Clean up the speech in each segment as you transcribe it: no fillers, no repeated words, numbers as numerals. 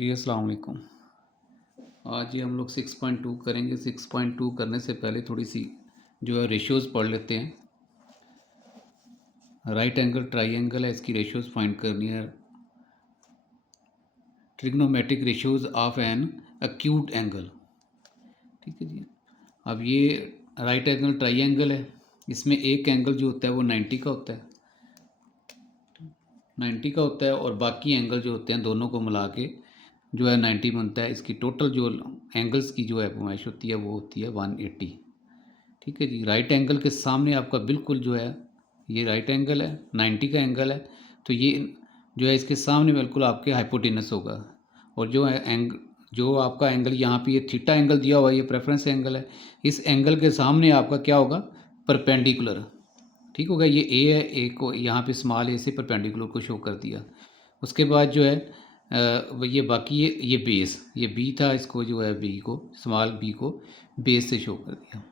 जी अस्सलाम वालेकुम। आज ये हम लोग 6.2 करेंगे। 6.2 करने से पहले थोड़ी सी जो है रेशियोज़ पढ़ लेते हैं। राइट एंगल ट्राइंगल है, इसकी रेशियोज़ फाइंड करनी है। Trigonometric ratios of an acute angle, ठीक है जी। अब ये राइट एंगल ट्राइंगल है, इसमें एक एंगल जो होता है वो 90 का होता है, 90 का होता है, और बाकी एंगल जो होते हैं दोनों को मिला के जो है 90 बनता है। इसकी टोटल जो एंगल्स की जो है पैमाइश होती है वो होती है 180, ठीक है जी। राइट एंगल के सामने आपका बिल्कुल जो है ये राइट एंगल है, 90 का एंगल है, तो ये जो है इसके सामने बिल्कुल आपके हाइपोटेनस होगा। और जो है जो आपका एंगल यहाँ पे ये थीटा एंगल दिया हुआ है, ये प्रेफरेंस एंगल है, इस एंगल के सामने आपका क्या होगा, परपेंडिकुलर, ठीक होगा। ये ए है, ए को यहाँ पे स्मॉल ए से परपेंडिकुलर को शो कर दिया। उसके बाद जो है ये बाकी ये बेस, ये बी था, इसको जो है बी को, स्मॉल बी को बेस से शो कर दिया।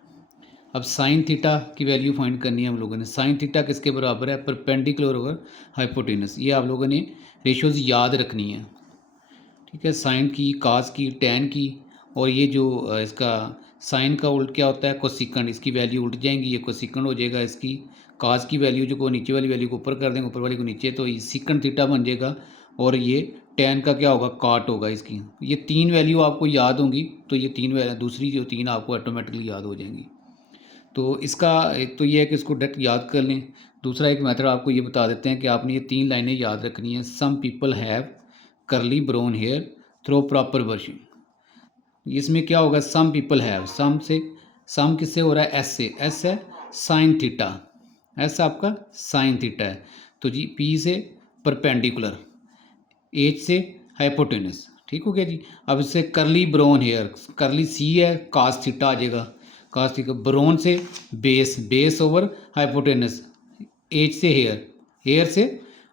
अब साइन थीटा की वैल्यू फाइंड करनी है हम लोगों ने। साइन थीटा किसके बराबर है, परपेंडिकुलर ओवर हाइपोटेनस। ये आप लोगों ने रेशियोज याद रखनी है, ठीक है। साइन की, कास की, टैन की, और ये जो इसका साइन का उल्ट क्या होता है, कोसिकंड, इसकी वैल्यू उल्ट जाएंगी, ये कोसिकंड हो जाएगा। इसकी कास की वैल्यू जो को नीचे वाली वैल्यू को ऊपर कर देंगे, ऊपर वाली को नीचे, तो ये सिकंड थीटा बन जाएगा। और ये टैन का क्या होगा, काट होगा इसकी। ये तीन वैल्यू आपको याद होंगी, तो ये तीन वैल्यू, दूसरी जो तीन आपको ऑटोमेटिकली याद हो जाएंगी। तो इसका एक तो ये है कि इसको डायरेक्ट याद कर लें। दूसरा एक मेथड आपको ये बता देते हैं कि आपने ये तीन लाइनें याद रखनी है। Some people have curly brown hair through proper brushing. इसमें क्या होगा, सम पीपल हैव, सम से, सम किससे हो रहा है, एस से, एस है साइन थीटा, एस आपका साइन थीटा है, तो जी पी से परपेंडिकुलर, एच से हाइपोटेनस, ठीक हो गया जी। अब इससे करली ब्राउन हेयर, करली सी है, कास थीटा आ जाएगा, कास थीटा। ब्राउन से base, base over hypotenuse, H से हेयर, हेयर से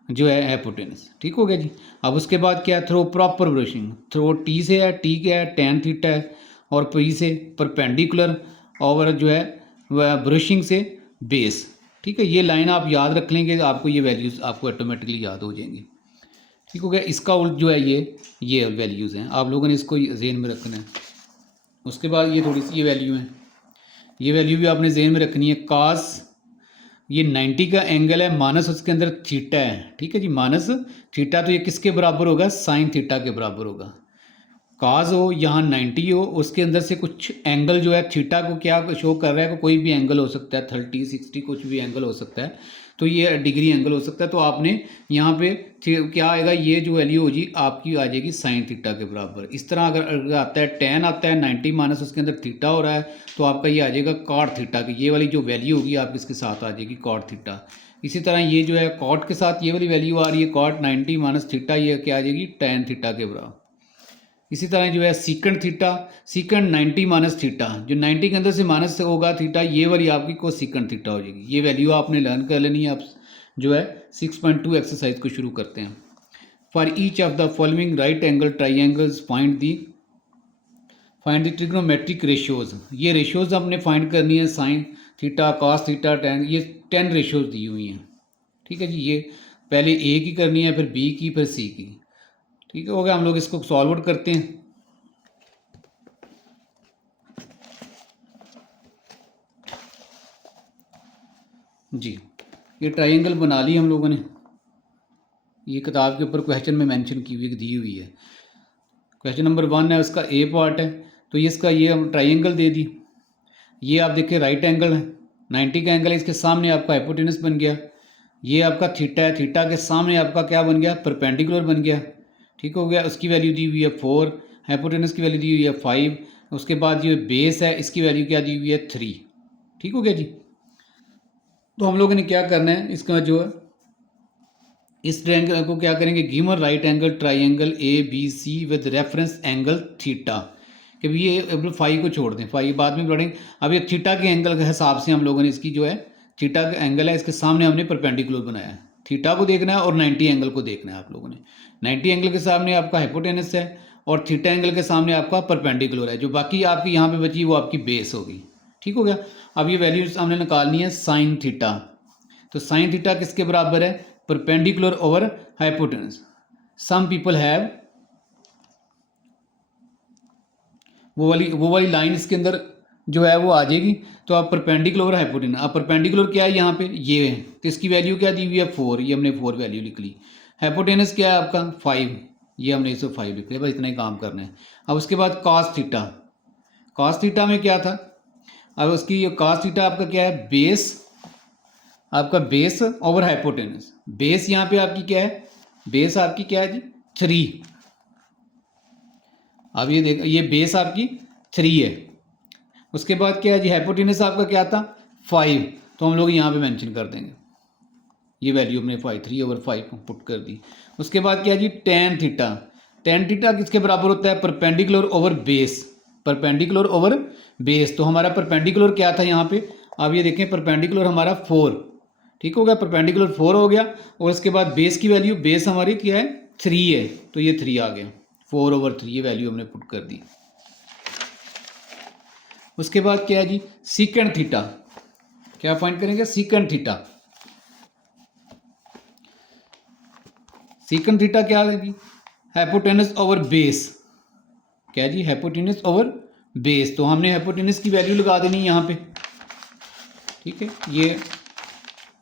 जो है हाइपोटेनस, ठीक हो गया जी। अब उसके बाद क्या है, through proper brushing. Through T से है, टी क्या है, टैन थीटा है, और पी से परपेंडिकुलर, और जो है वह ब्रशिंग से बेस, ठीक है। ये लाइन आप याद रख लेंगे, आपको ये वैल्यूज़ आपको ऑटोमेटिकली याद हो जाएंगी, ठीक हो गया। इसका उल्ट जो है ये वैल्यूज़ हैं, आप लोगों ने इसको जेन में रखना है। उसके बाद ये थोड़ी सी ये वैल्यू है, ये वैल्यू भी आपने जेन में रखनी है। कास, ये 90 का एंगल है, माइनस उसके अंदर थीटा है, ठीक है जी, माइनस थीटा, तो ये किसके बराबर होगा, साइन थीटा के बराबर होगा। काज हो यहाँ 90 हो, उसके अंदर से कुछ एंगल जो है थीटा को क्या शो कर रहा है, कि कोई भी एंगल हो सकता है, 30 60 कुछ भी एंगल हो सकता है, तो ये डिग्री एंगल हो सकता है। तो आपने यहाँ पे क्या आएगा, ये जो वैल्यू होगी आपकी आ जाएगी साइन थीटा के बराबर। इस तरह अगर आता है टेन आता है 90 माइनस उसके अंदर थीटा हो रहा है, तो आपका ये आ जाएगा कॉट थीटा की, ये वाली जो वैल्यू होगी आपकी इसके साथ आ जाएगी कॉट थीटा। इसी तरह ये जो है कॉट के साथ ये वाली वैल्यू आ रही है, कॉट 90 माइनस थीटा, ये क्या आ जाएगी, टेन थीटा के बराबर। इसी तरह जो है secant theta, secant 90 minus theta, जो 90 के अंदर से माइनस होगा थीटा, ये वाली आपकी को सीकंड थीटा हो जाएगी। ये वैल्यू आपने लर्न कर लेनी है। आप जो है 6.2 एक्सरसाइज को शुरू करते हैं। For each of the following right angle triangles find the trigonometric ratios. ये रेशियोज आपने फाइंड करनी है, sine theta, cos theta, ten, ये 10 रेशियोज दी हुई हैं, ठीक है जी। ये पहले ए की करनी है, फिर बी की, फिर सी की, ठीक है हो गया। हम लोग इसको सॉल्व आउट करते हैं जी। ये ट्रायंगल बना ली हम लोगों ने, ये किताब के ऊपर क्वेश्चन में मेंशन की हुई दी हुई है। क्वेश्चन नंबर 1 है, उसका ए पार्ट है, तो ये इसका ये हम ट्रायंगल दे दी। ये आप देखिए राइट एंगल है, 90 का एंगल है, इसके सामने आपका हाइपोटेनस बन गया। ये आपका थीटा है, थीटा के सामने आपका क्या बन गया, परपेंडिकुलर बन गया, ठीक हो गया। उसकी वैल्यू दी हुई है 4, हाइपोटेनस की वैल्यू दी हुई है 5। उसके बाद ये बेस है, इसकी वैल्यू क्या दी हुई है 3, ठीक हो गया जी। तो हम लोगों ने क्या करना है, इसका जो है इस ट्रायंगल को क्या करेंगे, given right angle triangle A B C with reference angle theta, कि भी ये फाइव को छोड़ दें, फाइव बाद में पढ़ेंगे। अब ये थीटा के एंगल के हिसाब से हम लोगों ने इसकी जो है थीटा का एंगल है, इसके सामने हमने परपेंडिकुलर बनाया है। थीटा को देखना है और 90 एंगल को देखना है आप लोगों ने। 90 एंगल के सामने आपका हाइपोटेनस है, और थीटा एंगल के सामने आपका परपेंडिकुलर है। जो बाकी आपकी यहाँ पे बची वो आपकी बेस होगी, ठीक हो गया। अब ये वैल्यूज हमने निकालनी है साइन थीटा, तो साइन थीटा किसके बराबर है, perpendicular over hypotenuse. Some people have वो वाली लाइन इसके अंदर जो है वो आ जाएगी। तो आप परपेंडिकुलर और हाइपोटेनस, अब परपेंडिकुलर क्या है यहाँ पे ये है, तो इसकी वैल्यू क्या दी हुई है 4, ये हमने 4 वैल्यू लिख ली। हाइपोटेनस क्या है आपका 5, ये हमने इसे 5 लिख लिया, बस इतना ही काम करना है। अब उसके बाद कॉस थीटा, कॉस थीटा में क्या था, अब उसकी ये कॉस थीटा आपका क्या है बेस, आपका बेस ओवर हाइपोटेनस। बेस यहाँ पे आपकी क्या है, बेस आपकी क्या है जी 3। अब ये देख, ये बेस आपकी 3 है। उसके बाद क्या है जी हाइपोटेनस आपका क्या था 5, तो हम लोग यहाँ पे मेंशन कर देंगे, ये वैल्यू हमने 3/5 पुट कर दी। उसके बाद क्या है जी टेन थीटा, टेन थीटा किसके बराबर होता है perpendicular over base, perpendicular over base. तो हमारा परपेंडिकुलर क्या था यहाँ पे, अब ये देखें परपेंडिकुलर हमारा 4, ठीक हो गया, परपेंडिकुलर 4 हो गया। और इसके बाद बेस की वैल्यू, बेस हमारी क्या है 3 है, तो ये 3 आ गया, 4/3 ये वैल्यू हमने पुट कर दी। उसके बाद क्या है जी सीकेंड थीटा, क्या फाइंड करेंगे सीकेंड थीटा। सीकेंड थीटा क्या है जी हाइपोटेनस ओवर बेस, क्या जी हाइपोटेनस ओवर बेस। तो हमने हाइपोटेनस की वैल्यू लगा देनी है यहाँ पे, ठीक है, ये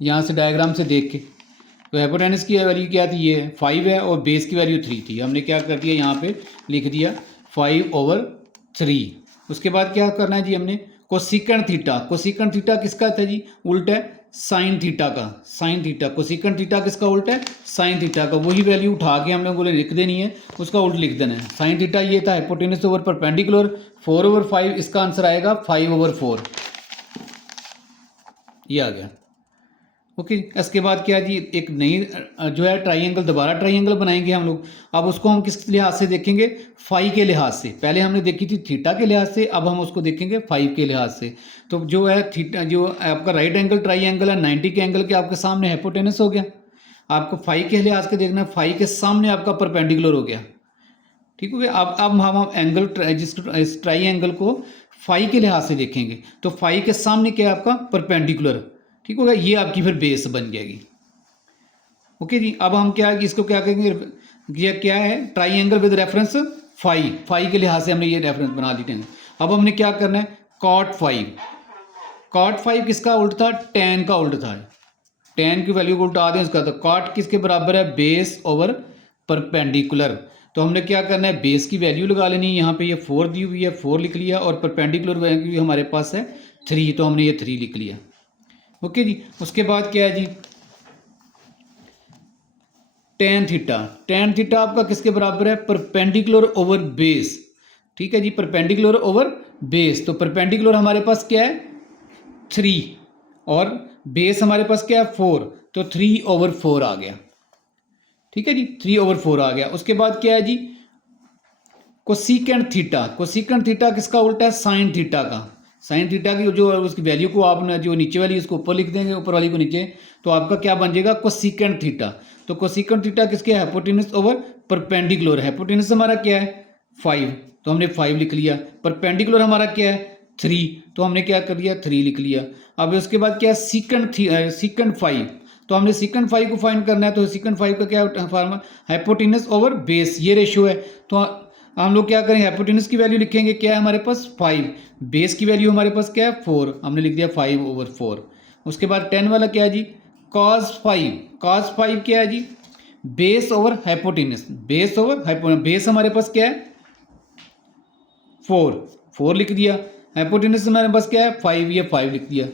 यहाँ से डायग्राम से देख के। तो हाइपोटेनस की वैल्यू क्या थी ये 5 है और बेस की वैल्यू 3 थी, हमने क्या कर दिया यहाँ पे लिख दिया 5/3। उसके बाद क्या करना है जी हमने कोसिकेंड थीटा, कोसिकेंड थीटा किसका था जी उल्टा है साइन थीटा का, साइन थीटा, कोसिकेंड थीटा किसका उल्टा है साइन थीटा का। वही वैल्यू उठा के हमने बोले लिख देनी है, उसका उल्ट लिख देना है। साइन थीटा ये था हाइपोटेनस ओवर परपेंडिकुलर 4/5, इसका आंसर आएगा 5/4, ये आ गया। ओके इसके बाद क्या जी एक नई जो है ट्राइंगल, दोबारा ट्राइंगल बनाएंगे हम लोग। अब उसको हम किस लिहाज से देखेंगे फाई के लिहाज से, पहले हमने देखी थी थीटा के लिहाज से, अब हम उसको देखेंगे फाई के लिहाज से। तो जो है थीटा, जो आपका राइट एंगल ट्राइंगल है 90 के एंगल के आपके सामने हाइपोटेनस हो गया। आपको फाई के लिहाज से देखना, फाई के सामने आपका परपेंडिकुलर हो गया, ठीक हो गया। अब हम एंगल इस ट्राइंगल को फाई के लिहाज से देखेंगे, तो फाई के सामने क्या है आपका परपेंडिकुलर, ठीक होगा, ये आपकी फिर बेस बन जाएगी। ओके जी, अब हम क्या है इसको क्या कहेंगे, ये क्या है triangle with reference phi, phi के लिहाज से हमने ये रेफरेंस बना ली। अब हमने क्या करना है कॉट 5, कॉट 5 किसका उल्ट था टेन का उल्ट था, टेन की वैल्यू को उल्टा दें इसका, तो कॉट किसके बराबर है बेस ओवर परपेंडिकुलर। तो हमने क्या करना है बेस की वैल्यू लगा लेनी है, यहाँ पे ये 4 दी हुई है 4 लिख लिया, और परपेंडिकुलर वैल्यू हमारे पास है 3, तो हमने ये 3 लिख लिया। ओके जी, उसके बाद क्या है जी टेन थीटा, टेन थीटा आपका किसके बराबर है परपेंडिकुलर ओवर बेस, ठीक है जी, परपेंडिकुलर ओवर बेस। तो परपेंडिकुलर हमारे पास क्या है 3 और बेस हमारे पास क्या है 4, तो 3/4 आ गया, ठीक है जी 3/4 आ गया। उसके बाद क्या है जी कोसिकेंड थीटा, कोसिकेंड थीटा किसका उल्टा है साइन थीटा का, साइन थीटा की जो उसकी वैल्यू को आपने जो नीचे वाली उसको ऊपर लिख देंगे, ऊपर वाली को नीचे, तो आपका क्या बन जाएगा कोसिकेंड थीटा। तो कोसिकेंड थीटा किसके हाइपोटेनस ओवर परपेंडिकुलर, हाइपोटेनस हमारा क्या है 5, तो हमने 5 लिख लिया, परपेंडिकुलर हमारा क्या है 3, तो हमने क्या कर दिया 3 लिख लिया। अब उसके बाद क्या है सीकेंड 5, तो हमने सीकेंड 5 को फाइंड करना है, तो सीकेंड 5 का क्या फॉर्मूला हाइपोटेनस ओवर बेस, ये रेशियो है। तो हम लोग क्या करेंगे हाइपोटेनस की वैल्यू लिखेंगे क्या है हमारे पास 5, बेस की वैल्यू हमारे पास क्या है 4, हमने लिख दिया 5/4। उसके बाद 10 वाला क्या है जी cos 5, cos 5 क्या है जी base over hypotenuse, base over hypotenuse, base हमारे पास क्या है 4 लिख दिया, हाइपोटेनस हमारे पास क्या है 5, ये 5 लिख दिया।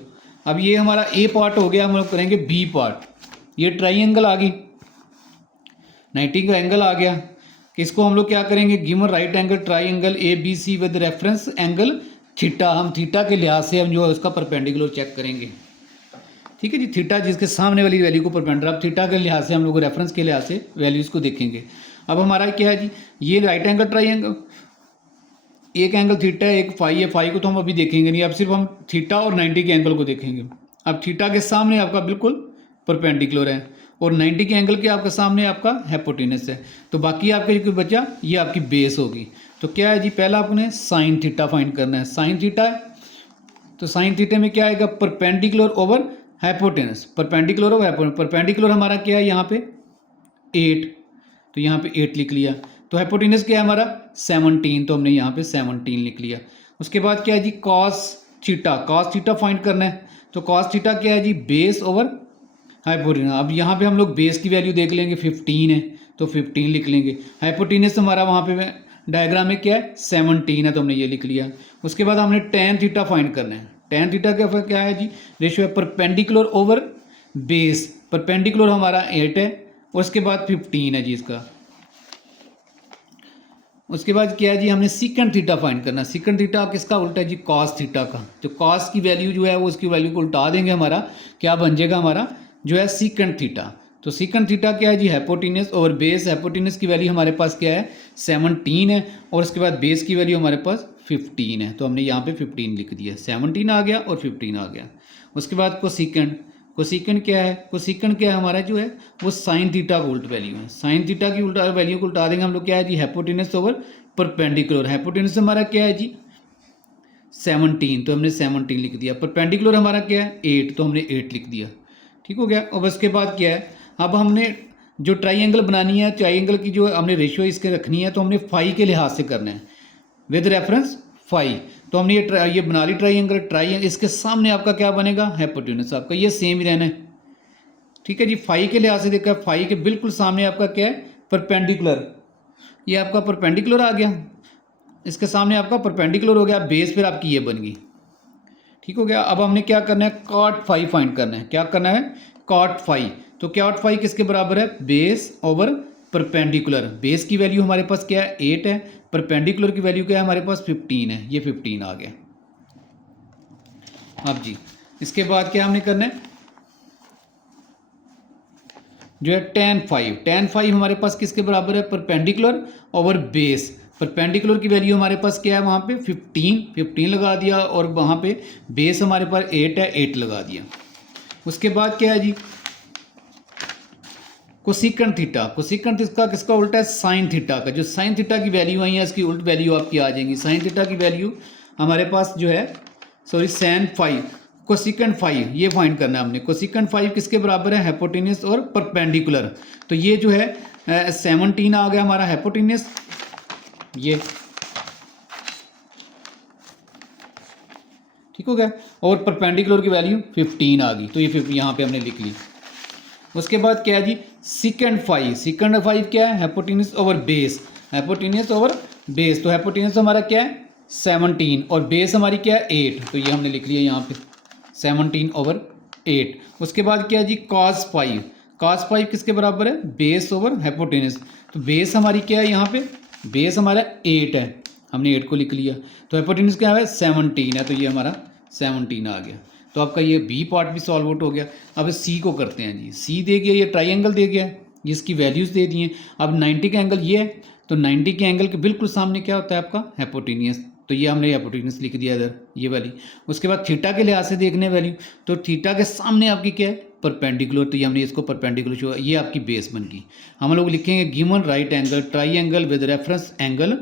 अब ये हमारा ए पार्ट हो गया, हम लोग करेंगे बी पार्ट। ये ट्राइंगल आ गई 90 का एंगल आ गया, इसको हम लोग क्या करेंगे given right angle triangle A B C with reference angle theta, हम थीटा के लिहाज से हम जो है उसका परपेंडिकुलर चेक करेंगे, ठीक है जी, थीटा जिसके सामने वाली वैल्यू को परपेंडिकुलर, अब थीटा के लिहाज से हम लोग रेफरेंस के लिहाज से वैल्यूज़ को देखेंगे। अब हमारा क्या है जी ये राइट एंगल ट्राइंगल, एक एंगल थीटा है एक फाई है, फाई को तो हम अभी देखेंगे नहीं, अब सिर्फ हम थीटा और 90 के एंगल को देखेंगे। अब थीटा के सामने आपका बिल्कुल परपेंडिकुलर है और 90 के एंगल के आपके सामने आपका हाइपोटेनस है, तो बाकी आपके जो बचा ये आपकी बेस होगी। तो क्या है जी पहला आपने साइन थीटा फाइंड करना है, साइन थीटा है तो साइन थीटा में क्या आएगा perpendicular over hypotenuse, perpendicular over hypotenuse, perpendicular हमारा क्या है यहाँ पे 8, तो यहाँ पे 8 लिख लिया, तो हाइपोटेनस क्या है हमारा 17, तो हमने यहाँ पे 17 लिख लिया। उसके बाद क्या है जी कॉस थीटा फाइंड करना है। तो कॉस थीटा क्या है जी बेस ओवर हाइपोटेनस। अब यहाँ पे हम लोग बेस की वैल्यू देख लेंगे 15 है तो 15 लिख लेंगे। हाइपोटेनस हमारा वहाँ पे डायग्राम में क्या है 17 है तो हमने ये लिख लिया। उसके बाद हमने टेन थीटा फाइंड करना है। टेन थीटा क्या है जी रेशियो है परपेंडिकुलर ओवर बेस। परपेंडिकुलर हमारा 8 है और उसके बाद 15 है जी इसका। उसके बाद क्या है जी हमने सीकेंड थीटा फाइंड करना। सीकेंड थीटा किसका उल्टा है जी कॉस थीटा का। तो कॉस की वैल्यू जो है वो उसकी वैल्यू को उल्टा देंगे, हमारा क्या बन जाएगा हमारा जो है सीकेंड थीटा। तो सीकेंड थीटा क्या है जी हाइपोटेनस और बेस। हाइपोटेनस की वैल्यू हमारे पास क्या है 17 है और उसके बाद बेस की वैल्यू हमारे पास 15 है, तो हमने यहाँ पे 15 लिख दिया। 17 आ गया और 15 आ गया। उसके बाद कोसेकेंड क्या है कोसेकेंड क्या है हमारा जो है वो साइन थीटा का उल्ट वैल्यू है। साइन थीटा की उल्टा वैल्यू को उल्टा देंगे हम लोग क्या है जी हाइपोटेनस ओवर परपेंडिकुलर। हाइपोटेनस हमारा क्या है जी 17 तो हमने 17 लिख दिया। परपेंडिकुलर हमारा क्या है 8 तो हमने 8 लिख दिया। ठीक हो गया। और उसके बाद क्या है अब हमने जो ट्राइंगल बनानी है, ट्राइंगल की जो हमने रेशियो इसके रखनी है तो हमने फाई के लिहाज से करना है विद रेफरेंस फाई। तो हमने ये बना ली ट्राइंगल इसके सामने आपका क्या बनेगा हाइपोटेनस आपका ये सेम ही रहना है। ठीक है जी। फाई के लिहाज से देखा फाई के बिल्कुल सामने आपका क्या है परपेंडिकुलर, ये आपका परपेंडिकुलर आ गया, इसके सामने आपका परपेंडिकुलर हो गया, बेस फिर आपकी ये बन गई। ठीक हो गया। अब हमने क्या करना है कॉट फाई फाइंड करना है। क्या करना है कॉट फाई। तो कॉट फाई किसके बराबर है बेस ओवर परपेंडिकुलर। बेस की वैल्यू हमारे पास क्या है 8 है, परपेंडिकुलर की वैल्यू क्या है हमारे पास 15 है, ये 15 आ गया। अब जी इसके बाद क्या हमने करना है जो है tan फाइव हमारे पास किसके बराबर है परपेंडिकुलर ओवर बेस। परपेंडिकुलर की वैल्यू हमारे पास क्या है वहाँ पे 15 लगा दिया और वहाँ पे बेस हमारे पास 8 है 8 लगा दिया। उसके बाद क्या है जी कोसेकेंड थीटा किसका उल्टा है साइन थीटा का। जो साइन थीटा की वैल्यू आई है इसकी उल्ट वैल्यू आपकी आ जाएंगी। साइन थीटा की वैल्यू हमारे पास जो है सैन फाइव कोसेकेंड फाइव ये फाइंड करना है हमने। कोसेकेंड फाइव किसके बराबर है हाइपोटेनस और परपेंडिकुलर। तो ये जो है 17 आ गया हमारा हाइपोटेनस ये। ठीक हो गया। और परपेंडिकुलर की वैल्यू 15 आ गई तो ये यहाँ पे हमने लिख ली। उसके बाद क्या है जी सेकंड फाइव क्या है हाइपोटेनस ओवर बेस। तो हाइपोटेनस हमारा क्या है 17 और बेस हमारी क्या है 8 तो ये हमने लिख लिया यहाँ पे 17 ओवर 8। उसके बाद क्या है जी कॉस फाइव किसके बराबर है बेस ओवर हाइपोटेनस। तो बेस हमारी क्या है यहाँ पे बेस हमारा 8 है, हमने 8 को लिख लिया। तो हाइपोटेनस क्या है 17 है तो ये हमारा 17 आ गया। तो आपका ये बी पार्ट भी सॉल्व आउट हो गया। अब सी को करते हैं जी। सी दे गया ये ट्राइंगल दे गया, इसकी वैल्यूज़ दे दी हैं। अब 90 का एंगल ये है तो 90 के एंगल के बिल्कुल सामने क्या होता है आपका हाइपोटेनियस। तो ये हमने हाइपोटेनस लिख दिया इधर ये वाली। उसके बाद थीटा के लिहाज से देखने वैल्यू तो थीटा के सामने आपकी क्या है परपेंडिकुलर, तो ये हमने इसको परपेंडिकुलर शो ये आपकी बेस बन गई। हम लोग लिखेंगे given right angle triangle with reference angle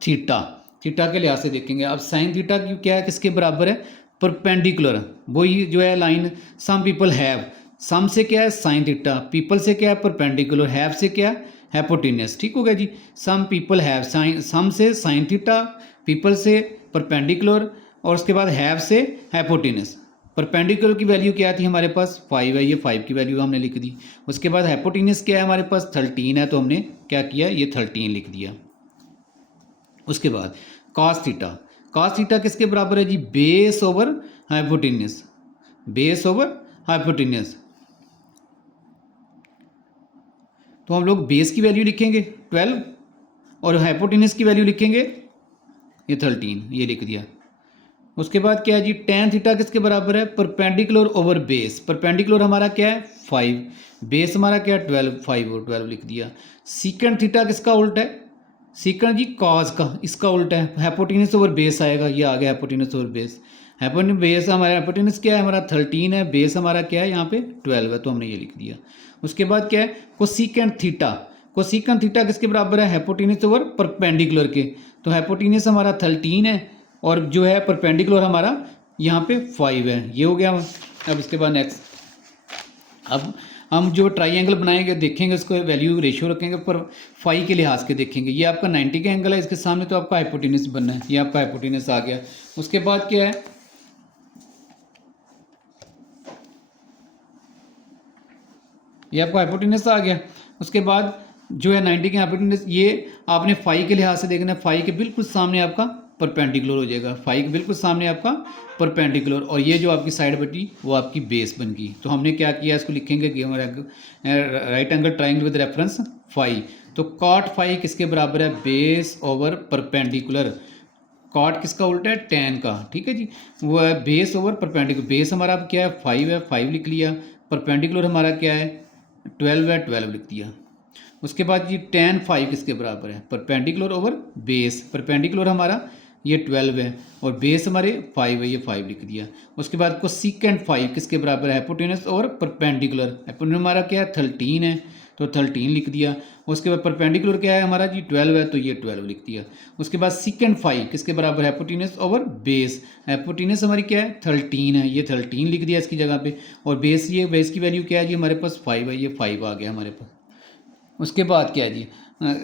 theta के लिहाज से देखेंगे। अब साइन थीटा की क्या है किसके बराबर है परपेंडिकुलर। वही जो है line some people have, some से क्या है साइन थीटा, पीपल से क्या है परपेंडिकुलर, हैव से क्या है हाइपोटेनस। ठीक हो गया जी। सम पीपल हैव साइन, सम से साइन थीटा, पीपल से परपेंडिकुलर और उसके बाद हैव से हाइपोटेनस। परपेंडिकुलर की वैल्यू क्या थी हमारे पास 5 है, ये 5 की वैल्यू हमने लिख दी। उसके बाद हाइपोटेनस क्या है हमारे पास 13 है तो हमने क्या किया ये 13 लिख दिया। उसके बाद कॉस थीटा किसके बराबर है जी बेस ओवर हाइपोटेनस। तो हम लोग बेस की वैल्यू लिखेंगे 12 और हाइपोटेनस की वैल्यू लिखेंगे ये 13, ये लिख दिया। उसके बाद क्या है जी tan थीटा किसके बराबर है परपेंडिकुलर ओवर बेस। परपेंडिकुलर हमारा क्या है 5, बेस हमारा क्या है 12, 5 और 12 लिख दिया। सीकेंड थीटा किसका उल्टा है सीकेंड जी कॉस का, इसका उल्टा है हाइपोटेनस ओवर बेस आएगा, ये आ गया हाइपोटेनस ओवर बेस। बेस हमारा हाइपोटेनस क्या है हमारा 13 है, बेस हमारा क्या है यहाँ पे 12 है तो हमने ये लिख दिया। उसके बाद क्या है कोसेकेंड थीटा किसके बराबर है हाइपोटेनस ओवर परपेंडिकुलर के। तो हाइपोटेनस हमारा 13 है और जो है परपेंडिकुलर हमारा यहाँ पे 5 है, ये हो गया। अब इसके बाद नेक्स्ट अब हम जो ट्राइंगल बनाएंगे देखेंगे उसको वैल्यू रेशियो रखेंगे पर फाई के लिहाज के देखेंगे। ये आपका 90 का एंगल है, इसके सामने तो आपका हाइपोटेनस बनना है, ये आपका हाइपोटेनस आ गया। उसके बाद क्या है, ये आपका हाइपोटेनस आ गया। उसके बाद जो है 90 के हाइपोटेनस, ये आपने फाई के लिहाज से देखना है, फाई के बिल्कुल सामने आपका परपेंडिकुलर हो जाएगा, फाई के बिल्कुल सामने आपका परपेंडिकुलर, और ये जो आपकी साइड बटी वो आपकी बेस बन गई। तो हमने क्या किया, इसको लिखेंगे कि right angle triangle with reference phi. तो कॉट फाई किसके बराबर है, बेस ओवर परपेंडिकुलर। कॉट किसका उल्टा है, टेन का, ठीक है जी। वो है बेस ओवर परपेंडिकुलर, बेस हमारा अब क्या है 5 है, 5 लिख लिया, परपेंडिकुलर हमारा क्या है 12 है, 12 लिख दिया। उसके बाद ये tan 5 किसके बराबर है, परपेंडिकुलर ओवर बेस, परपेंडिकुलर हमारा ये 12 है और बेस हमारे 5 है, ये 5 लिख दिया। उसके बाद कोसेकेंट 5 किसके बराबर है, हाइपोटेनस और परपेंडिकुलर, हाइपोटेनस हमारा क्या है 13 है, तो 13 लिख दिया। उसके बाद परपेंडिकुलर क्या है हमारा जी 12 है, तो ये 12 लिख दिया। उसके बाद सेकेंड 5 किसके बराबर है, हाइपोटेनस ओवर बेस, हाइपोटेनस हमारी क्या है 13 है, ये 13 लिख दिया इसकी जगह पे, और बेस, ये बेस की वैल्यू क्या है जी हमारे पास 5 है, ये 5 आ गया हमारे पास। उसके बाद क्या है जी,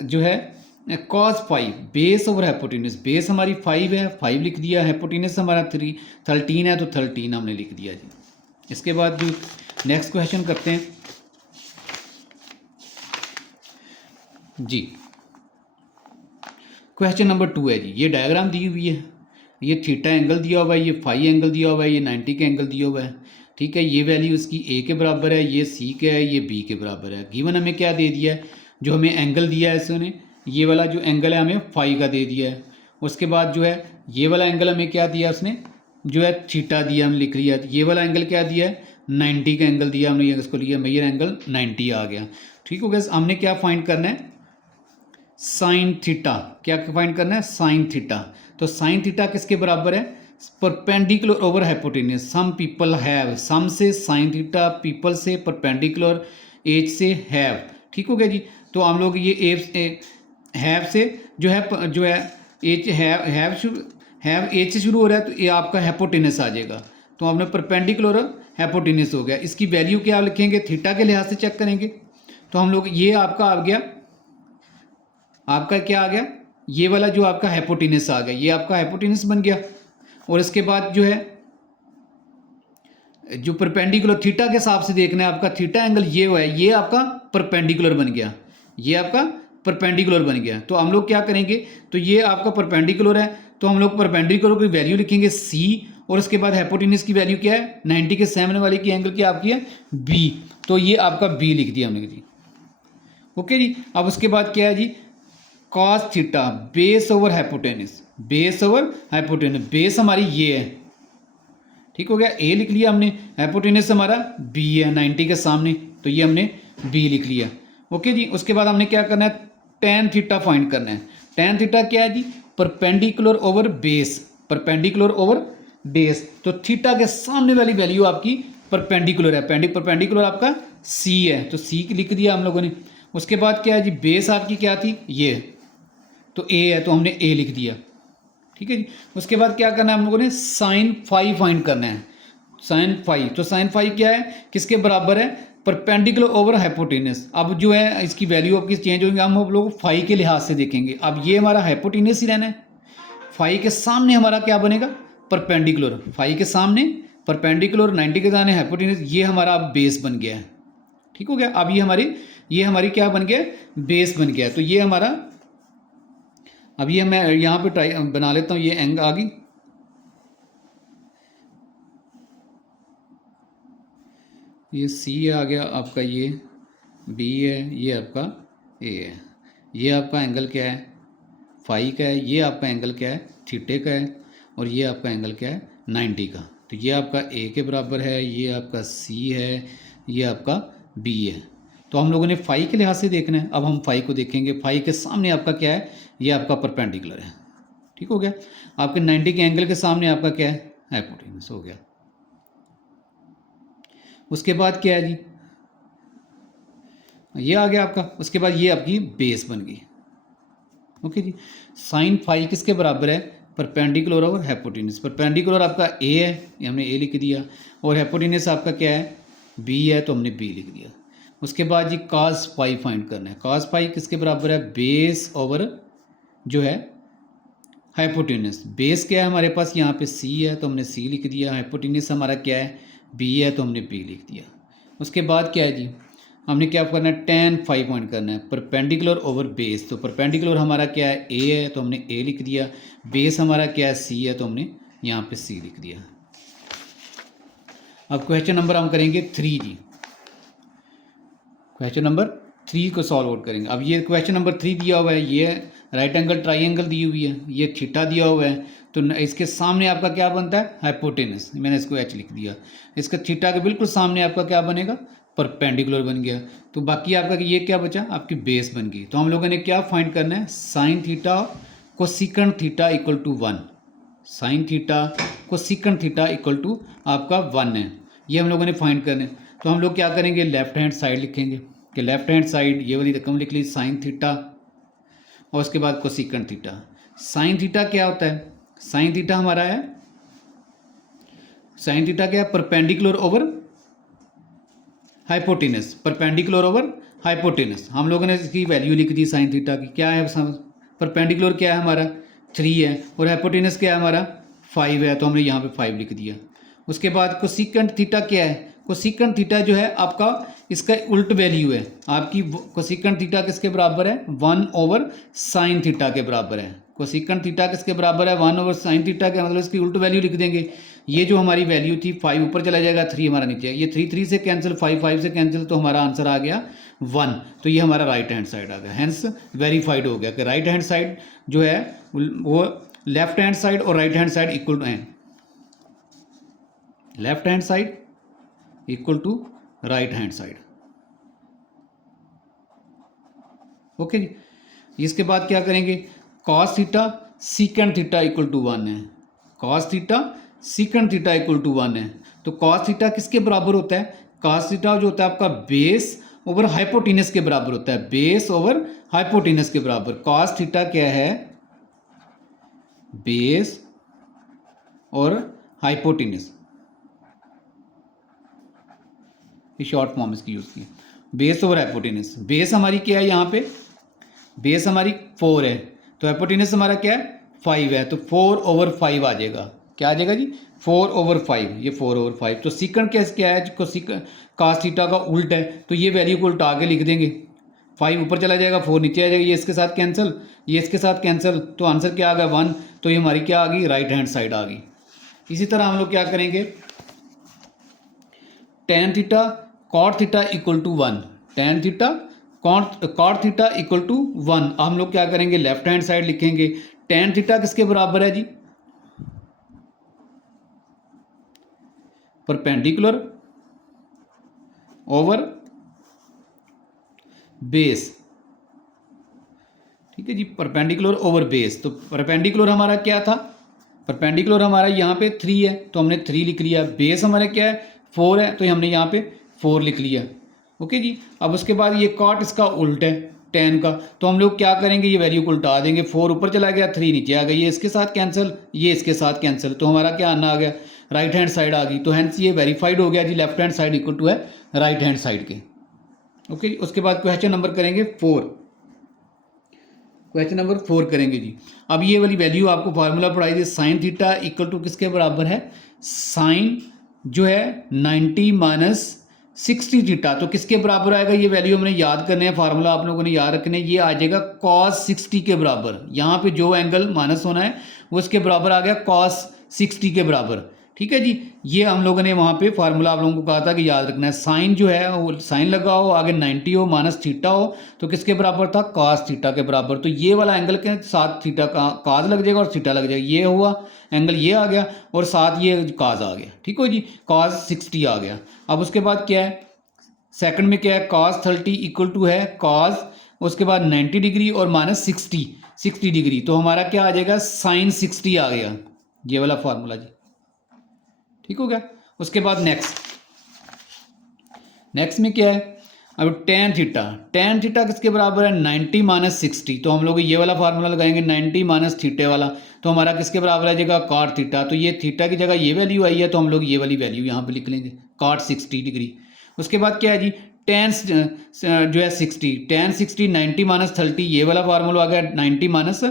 जो है cos 5 base over hypotenuse, base हमारी 5 है, 5 लिख दिया, हाइपोटेनस हमारा 13 है, तो 13 हमने लिख दिया जी। इसके बाद जो नेक्स्ट क्वेश्चन करते हैं जी, क्वेश्चन नंबर 2 है जी। ये डायग्राम दी हुई है, ये थीटा एंगल दिया हुआ है, ये फाई एंगल दिया हुआ है, ये 90 का एंगल दिया हुआ है, ठीक है। ये वैल्यू इसकी ए के बराबर है, ये सी के है, ये बी के बराबर है। गिवन हमें क्या दे दिया है, जो हमें एंगल दिया है इसने, ये वाला जो एंगल है हमें फाई का दे दिया है। उसके बाद जो है ये वाला एंगल हमें क्या दिया उसने, जो है थीटा दिया, हम लिख लिया। ये वाला एंगल क्या दिया है 90 का एंगल दिया हमने, इसको लिया मेजर एंगल 90 आ गया, ठीक हो गया। हमने क्या फाइंड करना है, साइन थीटा, क्या फाइंड करना है साइन थीटा। तो साइन थीटा किसके बराबर है, perpendicular over hypotenuse. Some people have, some से साइन थीटा, पीपल से परपेंडिकुलर, एच से हैव, ठीक हो गया जी। तो हम लोग ये हैव से जो है एच हैव एच से शुरू हो रहा है, तो ये आपका हाइपोटेनस आ जाएगा। तो हमने परपेंडिकुलर हाइपोटेनस हो गया। इसकी वैल्यू क्या लिखेंगे, थीटा के लिहाज से चेक करेंगे। तो हम लोग ये आपका आ गया, आपका क्या आ गया, ये वाला जो आपका हाइपोटेनस आ गया, ये आपका हाइपोटेनस बन गया। और इसके बाद जो है जो परपेंडिकुलर थीटा के हिसाब से देखना है, आपका थीटा एंगल ये हुआ है, ये आपका परपेंडिकुलर बन गया, ये आपका परपेंडिकुलर बन गया। तो हम लोग क्या करेंगे, तो ये आपका परपेंडिकुलर है, तो हम लोग परपेंडिकुलर की वैल्यू लिखेंगे सी, और उसके बाद हाइपोटेनस की वैल्यू क्या है 90 के सामने वाले की एंगल की आपकी है बी, तो ये आपका बी लिख दिया हमने जी, ओके जी। अब उसके बाद क्या है जी, cos theta base over hypotenuse, base over hypotenuse, base हमारी ये है, ठीक हो गया, ए लिख लिया हमने, हाइपोटेनस हमारा बी है 90 के सामने, तो ये हमने बी लिख लिया, ओके जी। उसके बाद हमने क्या करना है, टेन थीटा फाइंड करना है। टेन थीटा क्या है जी, perpendicular over base, perpendicular over base, तो थीटा के सामने वाली वैल्यू आपकी परपेंडिकुलर है, परपेंडिकुलर आपका सी है, तो सी लिख दिया हम लोगों ने। उसके बाद क्या है जी, बेस आपकी क्या थी ये, तो ए है, तो हमने ए लिख दिया, ठीक है जी। उसके बाद क्या करना है हम लोगों ने, साइन फाई फाइंड करना है, साइन फाई। तो साइन फाई क्या है, किसके बराबर है, परपेंडिकुलर ओवर हाइपोटेनस। अब जो है इसकी वैल्यू आपकी चेंज होगी, हम लोग फाई के लिहाज से देखेंगे। अब ये हमारा हाइपोटेनस ही रहना है, फाई के सामने हमारा क्या बनेगा परपेंडिकुलर, फाई के सामने परपेंडिकुलर 90 के सामने हाइपोटेनस, ये हमारा अब बेस बन गया है, ठीक हो गया। अब ये हमारी क्या बन गया, बेस बन गया। तो ये हमारा, अब ये मैं यहाँ पे ट्राई बना लेता हूँ, ये एंगल आ गई, ये सी आ गया आपका, ये बी है, ये आपका ए है, ये आपका एंगल क्या है फाई का है, ये आपका एंगल क्या है थीटे का है, और ये आपका एंगल क्या है 90 का। तो ये आपका ए के बराबर है, ये आपका सी है, ये आपका बी है। तो हम लोगों ने फाई के लिहाज से देखना है। अब हम फाई को देखेंगे, फाई के सामने आपका क्या है, ये आपका परपेंडिकुलर है, ठीक हो गया। आपके 90 के एंगल के सामने आपका क्या है हाइपोटेनस हो गया। उसके बाद क्या है जी, ये आ गया आपका। उसके बाद ये आपकी बेस बन गई, ओके जी। साइन फाई किसके बराबर है, परपेंडिकुलर और हाइपोटेनस। परपेंडिकुलर आपका ए है, ये हमने ए लिख दिया, और हाइपोटेनस आपका क्या है बी है, तो हमने बी लिख दिया। उसके बाद जी cos पाई फाइंड करना है। cos पाई किसके बराबर है, बेस ओवर जो है हाइपोटेनस। बेस क्या है हमारे पास यहाँ पे c है तो हमने c लिख दिया, हाइपोटेनस हमारा क्या है b है तो हमने b लिख दिया। उसके बाद क्या है जी, हमने क्या करना है, tan फाई पॉइंट करना है, परपेंडिकुलर ओवर बेस। तो परपेंडिकुलर हमारा क्या है a है तो हमने a लिख दिया, बेस हमारा क्या है c है तो हमने यहाँ पे c लिख दिया। अब क्वेश्चन नंबर हम करेंगे 3 जी, क्वेश्चन नंबर 3 को सॉल्व आउट करेंगे। अब ये क्वेश्चन नंबर 3 दिया हुआ है, ये राइट एंगल ट्राइंगल दी हुई है, ये थीटा दिया हुआ है, तो इसके सामने आपका क्या बनता है, हाइपोटेनस। मैंने इसको h लिख दिया। इसका थीटा के बिल्कुल सामने आपका क्या बनेगा, परपेंडिकुलर बन गया। तो बाकी आपका ये क्या बचा, आपकी बेस बन गई। तो हम लोगों ने क्या फाइंड करना है, साइन थीटा को secant theta equal to 1, sine theta को सीकंड थीटा इक्वल टू आपका 1 है, ये हम लोगों ने फाइंड करना है। तो हम लोग क्या करेंगे, लेफ्ट हैंड साइड लिखेंगे कि लेफ्ट हैंड साइड ये वाली रकम लिख ली साइन थीटा, और उसके बाद कोसिकन थीटा। साइन थीटा क्या होता है, साइन थीटा हमारा है, साइन थीटा क्या है, perpendicular over hypotenuse, perpendicular over hypotenuse. हम लोगों ने इसकी वैल्यू लिख दी साइन थीटा की, क्या है, परपेंडिकुलर क्या है हमारा 3 है, और हाइपोटेनस क्या है हमारा 5 है, तो हमने यहाँ पे 5 लिख दिया। उसके बाद कोसिकन थीटा क्या है, कोसिकन थीटा जो है आपका इसका उल्ट वैल्यू है आपकी। कोसिकन थीटा किसके बराबर है, 1 ओवर साइन थीटा के बराबर है। कोसिकन थीटा किसके बराबर है, 1 ओवर साइन थीटा के, मतलब इसकी उल्ट वैल्यू लिख देंगे। ये जो हमारी वैल्यू थी 5 ऊपर चला जाएगा, 3 हमारा नीचे है, ये 3 से कैंसिल, 5 से कैंसिल, तो हमारा आंसर आ गया 1। तो ये हमारा राइट हैंड साइड आ गया, हैंस वेरीफाइड हो गया कि राइट हैंड साइड जो है वो लेफ्ट हैंड साइड और right hand side equal to हैं, left hand side equal to right hand side. Okay जी, इसके बाद क्या करेंगे, cos theta sec theta equal to 1 है, cos theta sec theta equal to 1 है। तो कॉस थीटा किसके बराबर होता है, कॉस थीटा जो होता है आपका बेस ओवर हाइपोटेनस के बराबर होता है, बेस ओवर हाइपोटेनस के बराबर। कॉस थीटा क्या है, बेस और हाइपोटेनस, शॉर्ट फॉर्म इसकी यूज की, बेस ओवर हाइपोटेनस। बेस हमारी क्या है यहाँ पे, बेस हमारी 4 है, तो हाइपोटेनस हमारा क्या है 5 है, तो 4 ओवर 5 आ जाएगा। क्या आ जाएगा जी, 4 ओवर 5, ये 4 ओवर 5। तो सीकंड केस क्या है, कॉस थीटा का उल्ट है, तो ये वैल्यू को उल्टा के लिख देंगे, 5 ऊपर चला जाएगा, 4 नीचे आ जाएगा, ये इसके साथ कैंसिल, ये इसके साथ कैंसिल, तो आंसर क्या आ गया 1। तो ये हमारी क्या आ गई, राइट हैंड साइड आ गई। इसी तरह हम लोग क्या करेंगे, tan theta cot theta equal to 1, tan theta cot theta equal to 1। हम लोग क्या करेंगे, लेफ्ट हैंड साइड लिखेंगे। टेन थीटा किसके बराबर है जी, परपेंडिकुलर ओवर बेस, ठीक है जी, परपेंडिकुलर ओवर बेस। तो परपेंडिकुलर हमारा क्या था, परपेंडिकुलर हमारा यहाँ पे 3 है तो हमने 3 लिख लिया, बेस हमारे क्या है 4 है तो हमने यहाँ पे 4 लिख लिया। ओके जी, अब उसके बाद ये कॉट इसका उल्ट है टेन का, तो हम लोग क्या करेंगे, ये वैल्यू को उल्टा देंगे, 4 ऊपर चला गया, 3 नीचे आ गया, ये इसके साथ कैंसिल, ये इसके साथ कैंसिल, तो हमारा क्या आना आ गया, राइट हैंड साइड आ गई। तो हैंस ये वेरीफाइड हो गया जी, left hand side equal to है राइट हैंड साइड के। ओके, उसके बाद क्वेश्चन नंबर करेंगे 4, क्वेश्चन नंबर 4 करेंगे जी। अब ये वाली वैल्यू आपको फार्मूला पढ़ाई थी, साइन थीटा इक्वल टू किसके बराबर है, साइन जो है 90 माइनस 60 थीटा, तो किसके बराबर आएगा, ये वैल्यू हमने याद करने हैं, फार्मूला आप लोगों ने याद रखने, ये आ जाएगा कॉस 60 के बराबर। यहाँ पे जो एंगल माइनस होना है वो इसके बराबर आ गया कॉस 60 के बराबर। ठीक है जी, ये हम लोगों ने वहाँ पे फार्मूला आप लोगों को कहा था कि याद रखना है, साइन जो है वो साइन लगा हो, आगे 90 हो, माइनस थीटा हो, तो किसके बराबर था, कॉस थीटा के बराबर। तो ये वाला एंगल के साथ थीटा का काज लग जाएगा और थीटा लग जाएगा, ये हुआ एंगल, ये आ गया और साथ ये काज आ गया। ठीक हो जी, कॉस 60 आ गया। अब उसके बाद क्या है, सेकंड में क्या है, कॉस 30 इक्वल टू है कॉस, उसके बाद 90 डिग्री और माइनस 60 डिग्री, तो हमारा क्या आ जाएगा, साइन 60 आ गया, ये वाला फार्मूला जी। ठीक हो गया। उसके बाद नेक्स्ट में क्या है, अब टेन थीटा किसके बराबर है, 90 माइनस 60, तो हम लोग ये वाला फार्मूला लगाएंगे 90 माइनस थीटे वाला, तो हमारा किसके बराबर आ जाएगा, कॉट थीटा। तो ये थीटा की जगह ये वैल्यू आई है तो हम लोग ये वाली वैल्यू यहाँ पे लिख लेंगे, कॉट 60 डिग्री। उसके बाद क्या है जी, टेन जो है 60, टेन 60 90 माइनस 30, ये वाला फार्मूला आ गया 90 माइनस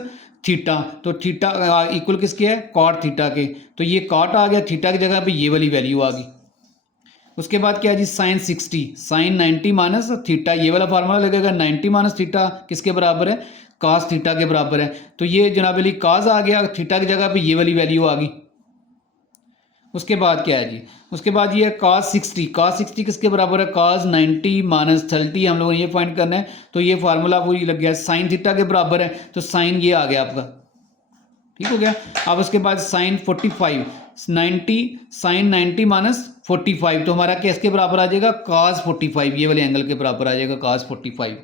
थीटा। तो थीटा इक्वल किसके है, कॉट थीटा के। तो ये कॉट आ गया, थीटा की जगह पे ये वाली वैल्यू आ गई। उसके बाद क्या है जी, साइन 60, साइन 90 माइनस थीटा, ये वाला फार्मूला लगेगा 90 माइनस थीटा किसके बराबर है, कास थीटा के बराबर है। तो ये जनाब अली कास आ गया, थीटा की जगह पे ये वाली वैल्यू आ गई। उसके बाद क्या है जी, उसके बाद ये कास 60, कास 60 किसके बराबर है, कास 90 माइनस 30, हम लोगों ने ये फाइंड करना है। तो ये फार्मूला वही लग गया, साइन थीटा के बराबर है, तो साइन ये आ गया आपका, ठीक हो गया। अब उसके बाद साइन 45, 90 साइन 90 माइनस 45, तो हमारा किसके बराबर आ जाएगा, कास 45, ये वाले एंगल के बराबर आ जाएगा कास 45।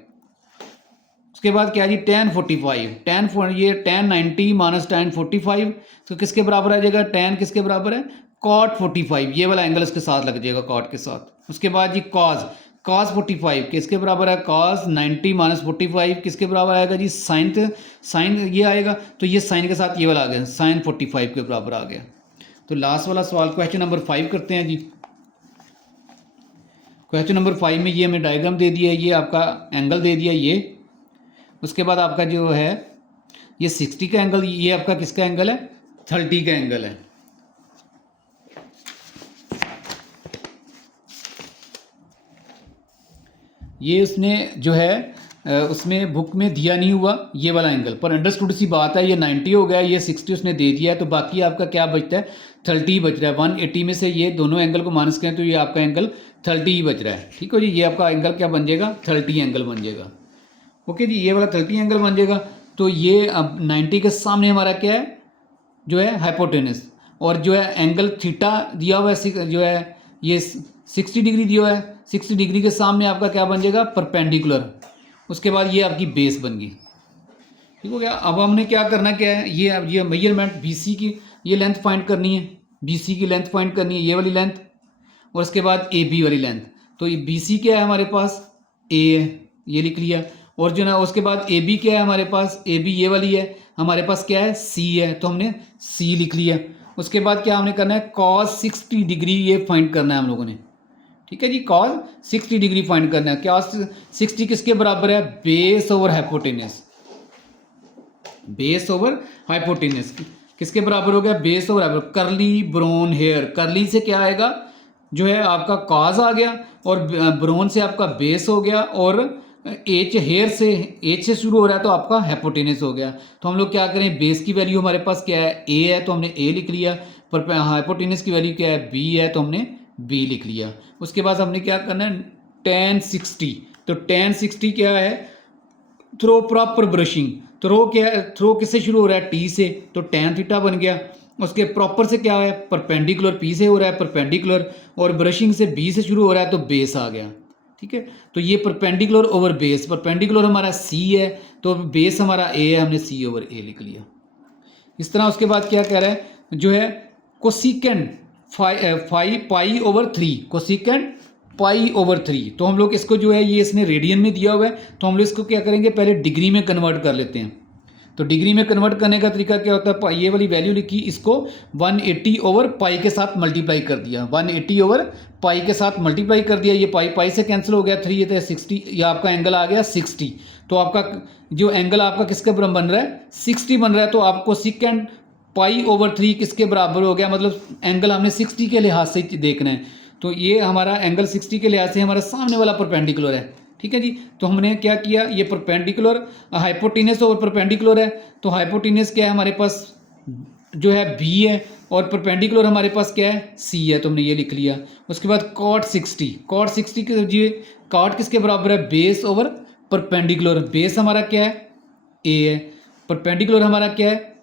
उसके बाद क्या जी, tan 45, ये tan 90 माइनस tan 45, तो किसके बराबर आ जाएगा, tan किसके बराबर है, cot 45, ये वाला एंगल इसके साथ लग जाएगा cot के साथ। उसके बाद जी cos 45 किसके बराबर है, cos 90 माइनस 45 किसके बराबर आएगा जी, साइन ये आएगा, तो ये साइन के साथ ये वाला आ गया, साइन 45 के बराबर आ गया। तो लास्ट वाला सवाल क्वेश्चन नंबर 5 करते हैं जी। क्वेश्चन नंबर 5 में ये हमें डायग्राम दे दिया है, ये आपका एंगल दे दिया ये। उसके बाद आपका जो है ये 60 का एंगल, ये आपका किसका एंगल है, 30 का एंगल है। ये उसने जो है उसमें बुक में दिया नहीं हुआ ये वाला एंगल, पर अंडरस्टूड सी बात है, ये 90 हो गया, ये 60 उसने दे दिया है, तो बाकी आपका क्या बचता है, 30 बच रहा है। 180 में से ये दोनों एंगल को माइनस करें तो ये आपका एंगल 30 ही बच रहा है। ठीक हो जी, ये आपका एंगल क्या बन जाएगा, 30 एंगल बन जाएगा। ओके जी, ये वाला 30 एंगल बन जाएगा। तो ये अब 90 के सामने हमारा क्या है, जो है हाइपोटेनस, और जो है एंगल थीटा दिया हुआ है, जो है ये 60 डिग्री दिया हुआ है, 60 डिग्री के सामने आपका क्या बन जाएगा, परपेंडिकुलर। उसके बाद ये आपकी बेस बन गई। ठीक हो गया। अब हमने क्या करना क्या है, ये मेजरमेंट BC की ये लेंथ फाइंड करनी है, BC की लेंथ फाइंड करनी है, ये वाली लेंथ, और उसके बाद AB वाली लेंथ। तो ये BC क्या है हमारे पास, A है, ये लिख लिया। और जो ना उसके बाद AB क्या है हमारे पास, AB ये वाली है, हमारे पास क्या है, C है, तो हमने C लिख लिया। उसके बाद क्या हमने करना है, cos 60 डिग्री ये फाइंड करना है हम लोगों ने। ठीक है जी, cos 60 डिग्री फाइंड करना है। क्या 60 किसके बराबर है, base over hypotenuse, base over hypotenuse किसके बराबर हो गया, बेस ओवर हाइपोटेनस। करली ब्राउन हेयर, करली से क्या आएगा, जो है आपका कॉज आ गया, और ब्राउन से आपका बेस हो गया, और हेयर से एच से शुरू हो रहा है तो आपका हाइपोटेनस हो गया। तो हम लोग क्या करें, बेस की वैल्यू हमारे पास क्या है, A है, तो हमने A लिख लिया, पर हाइपोटेनस की वैल्यू क्या है, B है, तो हमने B लिख लिया। उसके बाद हमने क्या करना है, tan 60, तो tan 60 क्या है, थ्रो प्रॉपर ब्रशिंग, थ्रो क्या है, थ्रो किससे शुरू हो रहा है, T से, तो tan थीटा बन गया। उसके प्रॉपर से क्या है, परपेंडिकुलर, P से हो रहा है परपेंडिकुलर, और ब्रशिंग से B से शुरू हो रहा है, तो बेस आ गया। ठीक है, तो ये परपेंडिकुलर ओवर बेस, परपेंडिकुलर हमारा C है, तो बेस हमारा A है, हमने C ओवर A लिख लिया इस तरह। उसके बाद क्या कह रहा है, जो है cosecant pi over 3, cosecant pi over 3, तो हम लोग इसको जो है ये इसने रेडियन में दिया हुआ है, तो हम लोग इसको क्या करेंगे, पहले डिग्री में कन्वर्ट कर लेते हैं। तो डिग्री में कन्वर्ट करने का तरीका क्या होता है, ये वाली वैल्यू लिखी, इसको 180 ओवर पाई के साथ मल्टीप्लाई कर दिया, 180 ओवर पाई के साथ मल्टीप्लाई कर दिया, ये पाई से कैंसिल हो गया, 3 ये तो 60, ये आपका एंगल आ गया 60। तो आपका जो एंगल आपका किसके बराबर बन रहा है, 60 बन रहा है। तो आपको सिकेंड पाई ओवर 3 किसके बराबर हो गया, मतलब एंगल हमने 60 के लिहाज से देखना है। तो ये हमारा एंगल 60 के लिहाज से हमारा सामने वाला परपेंडिकुलर है। ठीक है जी, तो हमने क्या किया, ये परपेंडिकुलर हाइपोटेनस और परपेंडिकुलर है, तो हाइपोटेनस क्या है हमारे पास, जो है B है, और परपेंडिकुलर हमारे पास क्या है, C है, तो हमने ये लिख लिया। उसके बाद cot 60, cot 60 के जी, cot किसके बराबर है, बेस ओवर परपेंडिकुलर, बेस हमारा क्या है, A है, परपेंडिकुलर हमारा क्या है,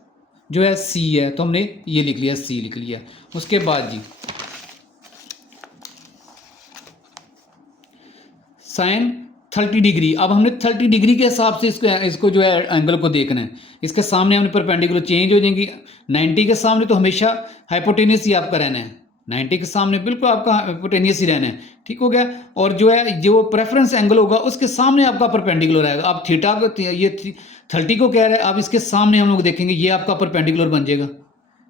जो है C है, तो हमने ये लिख लिया, C लिख लिया। उसके बाद जी साइन 30 डिग्री, अब हमने 30 डिग्री के हिसाब से इसको जो है एंगल को देखना है। इसके सामने हमने परपेंडिकुलर चेंज हो जाएंगी, 90 के सामने तो हमेशा हाइपोटेनस ही आपका रहना है, 90 के सामने बिल्कुल आपका हाइपोटेनस ही रहना है। ठीक हो गया। और जो है जो प्रेफरेंस एंगल होगा उसके सामने आपका परपेंडिकुलर आएगा। आप थीटा को, ये 30 को कह रहे हैं, आप इसके सामने हम लोग देखेंगे, ये आपका परपेंडिकुलर बन जाएगा,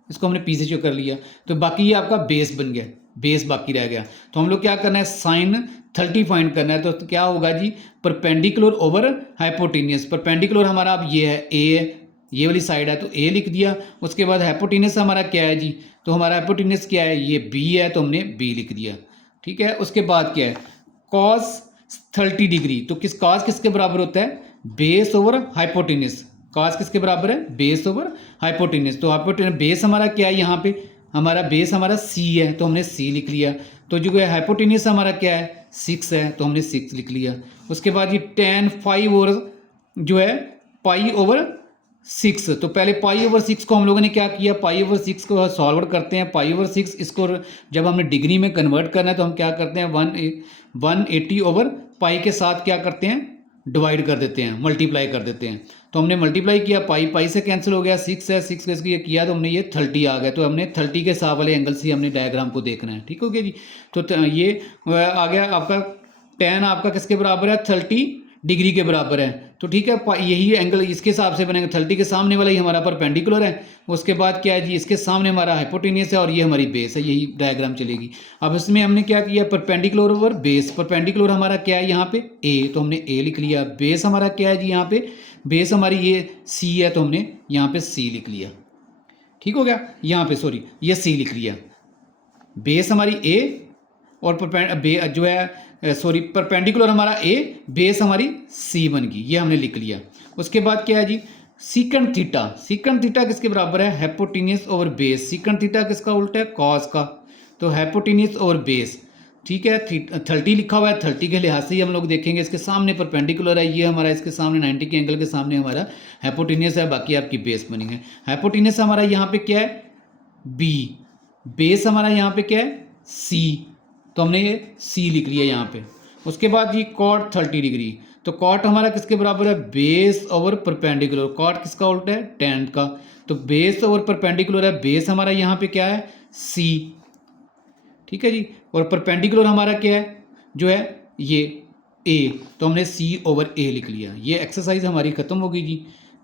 इसको हमने P से शो कर लिया। तो बाकी ये आपका बेस बन गया, बेस बाकी रह गया। तो हम लोग क्या करना है, साइन 30 फाइंड करना है तो क्या होगा जी, परपेंडिकुलर ओवर हाइपोटेनियस। परपेंडिकुलर हमारा अब ये है, ए है, ये वाली साइड है तो ए लिख दिया। उसके बाद हाइपोटेनियस हमारा क्या है जी, तो हमारा हाइपोटेनियस क्या है, ये बी है तो हमने बी लिख दिया। ठीक है, उसके बाद क्या है, कॉस 30 डिग्री, तो कॉस किसके बराबर होता है, बेस ओवर हाइपोटेनियस। कॉस किसके बराबर है, बेस ओवर हाइपोटेनियस। तो हाइपोटेनियस बेस हमारा क्या है, यहाँ पे हमारा बेस हमारा सी है तो हमने सी लिख लिया। तो जो है हाइपोटेनियस हमारा क्या है, 6 है तो हमने 6 लिख लिया। उसके बाद ये tan 5 और जो है पाई ओवर 6, तो पहले पाई ओवर 6 को हम लोगों ने क्या किया, पाई ओवर 6 को सॉल्व करते हैं। पाई ओवर 6 इसको जब हमने डिग्री में कन्वर्ट करना है तो हम क्या करते हैं, 180 ओवर पाई के साथ क्या करते हैं, डिवाइड कर देते हैं, मल्टीप्लाई कर देते हैं। तो हमने मल्टीप्लाई किया, पाई पाई से कैंसिल हो गया, 6 है, 6 इसको ये किया तो हमने ये 30 आ गया। तो हमने 30 के हिसाब वाले एंगल से हमने डायग्राम को देखना है। ठीक हो गया जी। तो ये आ गया आपका tan आपका किसके बराबर है, 30 डिग्री के बराबर है। तो ठीक है, यही एंगल इसके हिसाब से बनेगा, 30 के सामने वाला ही हमारा परपेंडिकुलर है। उसके बाद क्या है जी, इसके सामने हमारा हाइपोटेनियस है और ये हमारी बेस है, यही डायग्राम चलेगी। अब इसमें हमने क्या किया, परपेंडिकुलर ओवर बेस। परपेंडिकुलर हमारा क्या है यहाँ पे ए, तो हमने ए लिख लिया। बेस हमारा क्या है जी, यहाँ पे बेस हमारी ये सी है तो हमने यहाँ पे सी लिख लिया। ठीक हो गया, यहाँ पे सॉरी ये सी लिख लिया। बेस हमारी ए और जो है सॉरी परपेंडिकुलर हमारा ए, बेस हमारी सी बन गई, ये हमने लिख लिया। उसके बाद क्या है जी, सीकंड थीटा। सीकंड थीटा किसके बराबर है, hypotenuse over base. Secant theta किसका उल्टा है, कॉस का। तो हाइपोटेनियस ओवर बेस, ठीक है, 30 लिखा हुआ है, 30 के लिहाज से ही हम लोग देखेंगे। इसके सामने परपेंडिकुलर है, ये हमारा इसके सामने 90 के एंगल के सामने हमारा हाइपोटेनियस है, बाकी आपकी बेस बनी है। हाइपोटेनियस हमारा यहाँ पे क्या है, बी। बेस हमारा यहाँ पे क्या है, सी, तो हमने ये सी लिख लिया यहाँ पे। उसके बाद ये कॉट 30 डिग्री, तो कॉट हमारा किसके बराबर है, बेस ओवर परपेंडिकुलर। कॉट किसका उल्टा है, टेन का। तो बेस ओवर परपेंडिकुलर है, बेस हमारा यहाँ पे क्या है, सी। ठीक है जी, और परपेंडिकुलर हमारा क्या है, जो है ये ए, तो हमने सी ओवर ए लिख लिया। ये एक्सरसाइज हमारी ख़त्म होगी जी।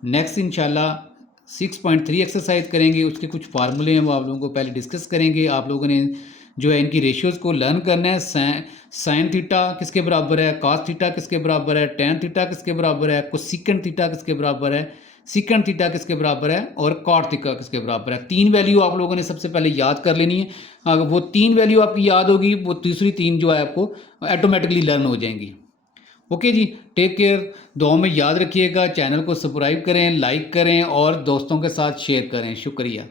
नेक्स्ट इंशाल्लाह 6.3 एक्सरसाइज करेंगे, उसके कुछ फार्मूले हैं वो आप लोगों को पहले डिस्कस करेंगे। आप लोगों ने जो है इनकी रेशियोज़ को लर्न करना है। साइन थीटा किसके बराबर है, कॉस थीटा किसके बराबर है, टैन थीटा किसके बराबर है, कोसेकंड थीटा किसके बराबर है, सीकंड थीटा किसके बराबर है और कॉट थीटा किसके बराबर है। 3 वैल्यू आप लोगों ने सबसे पहले याद कर लेनी है। अगर वो 3 वैल्यू आपकी याद होगी, वो तीसरी 3 जो है आपको ऑटोमेटिकली लर्न हो जाएंगी। ओके जी, टेक केयर। दुआ में याद रखिएगा, चैनल को सब्सक्राइब करें, लाइक करें और दोस्तों के साथ शेयर करें। शुक्रिया।